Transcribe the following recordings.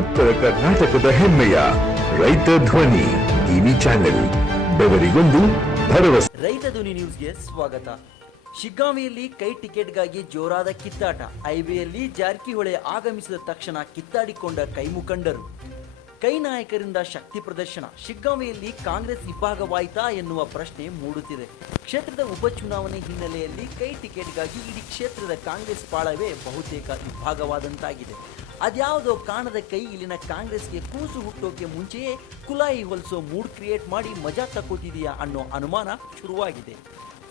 ಉತ್ತರ ಕರ್ನಾಟಕದ ಹೆಮ್ಮೆಯ ರೈತ ಧ್ವನಿ ಟಿವಿ ಚಾನೆಲ್, ಬೆವರಿಗೊಂದು ಭರವಸೆ. ರೈತ ಧ್ವನಿ ನ್ಯೂಸ್ಗೆ ಸ್ವಾಗತ. ಶಿಗ್ಗಾಂವಿಯಲ್ಲಿ ಕೈ ಟಿಕೆಟ್ಗಾಗಿ ಜೋರಾದ ಕಿತ್ತಾಟ. ಐಬಿಯಲ್ಲಿ ಜಾರಕಿಹೊಳಿ ಆಗಮಿಸಿದ ತಕ್ಷಣ ಕಿತ್ತಾಡಿಕೊಂಡ ಕೈ ಮುಖಂಡರು. ಕೈ ನಾಯಕರಿಂದ ಶಕ್ತಿ ಪ್ರದರ್ಶನ. ಶಿಗ್ಗಾಂವಿಯಲ್ಲಿ ಕಾಂಗ್ರೆಸ್ ಇಬ್ಬಾಗವಾಯಿತಾ ಎನ್ನುವ ಪ್ರಶ್ನೆ ಮೂಡುತ್ತಿದೆ. ಕ್ಷೇತ್ರದ ಉಪಚುನಾವಣೆ ಹಿನ್ನೆಲೆಯಲ್ಲಿ ಕೈ ಟಿಕೆಟ್ಗಾಗಿ ಇಡೀ ಕ್ಷೇತ್ರದ ಕಾಂಗ್ರೆಸ್ ಪಾಳವೇ ಬಹುತೇಕ ಇಬ್ಬಾಗವಾದಂತಾಗಿದೆ ಅದ್ಯಾವುದೋ ಕಾಣದ ಕೈ ಇಲ್ಲಿನ ಕಾಂಗ್ರೆಸ್ಗೆ ಕೂಸು ಹುಟ್ಟೋಕೆ ಮುಂಚೆಯೇ ಕುಲಾಯಿ ಹೊಲಿಸೋ ಮೂಡ್ ಕ್ರಿಯೇಟ್ ಮಾಡಿ ಮಜಾ ತಕ್ಕೋತಿದೆಯಾ ಅನ್ನೋ ಅನುಮಾನ ಶುರುವಾಗಿದೆ.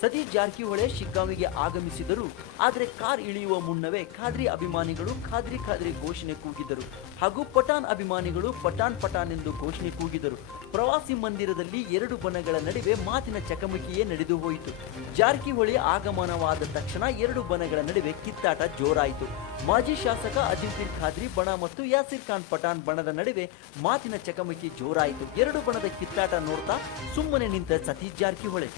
ಸತೀಶ್ ಜಾರಕಿಹೊಳಿ ಶಿಗ್ಗಾಂವಿಗೆ ಆಗಮಿಸಿದರು. ಆದರೆ ಕಾರ್ ಇಳಿಯುವ ಮುನ್ನವೇ ಖಾದ್ರಿ ಅಭಿಮಾನಿಗಳು ಖಾದ್ರಿ ಖಾದ್ರಿ ಘೋಷಣೆ ಕೂಗಿದರು. ಹಾಗೂ ಪಠಾಣ್ ಅಭಿಮಾನಿಗಳು ಪಠಾಣ್ ಪಠಾಣ್ ಎಂದು ಘೋಷಣೆ ಕೂಗಿದರು. ಪ್ರವಾಸಿ ಮಂದಿರದಲ್ಲಿ ಎರಡು ಬಣಗಳ ನಡುವೆ ಮಾತಿನ ಚಕಮಕಿಯೇ ನಡೆದು ಹೋಯಿತು. ಜಾರಕಿಹೊಳಿ ಆಗಮನವಾದ ತಕ್ಷಣ ಎರಡು ಬಣಗಳ ನಡುವೆ ಕಿತ್ತಾಟ ಜೋರಾಯಿತು. ಮಾಜಿ ಶಾಸಕ ಅಜಿಂಪೀರ್ ಖಾದ್ರಿ ಬಣ ಮತ್ತು ಯಾಸಿರ್ ಖಾನ್ ಪಠಾಣ್ ಬಣದ ನಡುವೆ ಮಾತಿನ ಚಕಮಕಿ ಜೋರಾಯಿತು. ಎರಡು ಬಣದ ಕಿತ್ತಾಟ ನೋಡ್ತಾ ಸುಮ್ಮನೆ ನಿಂತ ಸತೀಶ್ ಜಾರಕಿಹೊಳಿ.